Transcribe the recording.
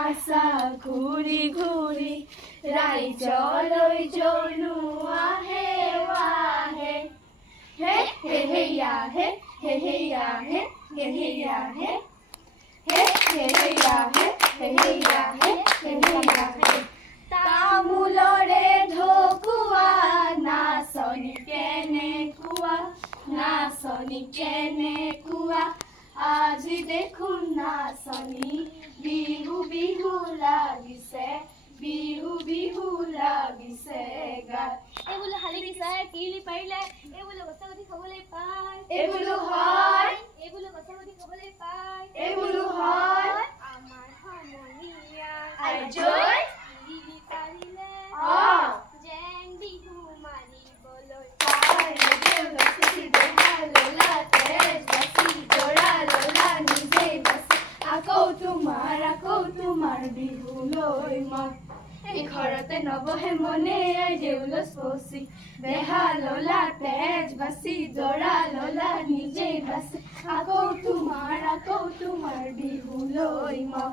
आशा घूरी घूरी राइजলৈ জনোৱা হেৱাহে হে হে হেয়া হে হে হেয়া হে হে হেয়া হে হে হে হেয়া হে হে হেয়া হে হে হেয়া হে তামোলৰে ঢকুৱা নাচনি কেনেকুৱা আজি দেখোন নাচনি বিহু বিহু লাগিছে গাত এই বোলো হালি দিছে কিলি পাৰিলে এই বোলো গছগতি খাবলৈ পায় এই বোলো হয় এই বোলো গছগতি খাবলৈ পায় এই বোলো হয় আমাৰ সমনীয়া আইজৈ কিলি পাৰিলে জেং বিহু মাৰিবলৈ পায় লছি দেহা ললা তেজ বাছি জৰা ললা নিজে বাছি আকৌ তোমাৰ বিহুলৈ মই এই ঘৰতে নবহে মনে দেউলছ পচি দেহা ললা তেজ বাছি জৰা ললা নিজে বাছি আকৌ তোমাৰ বিহুলৈ মই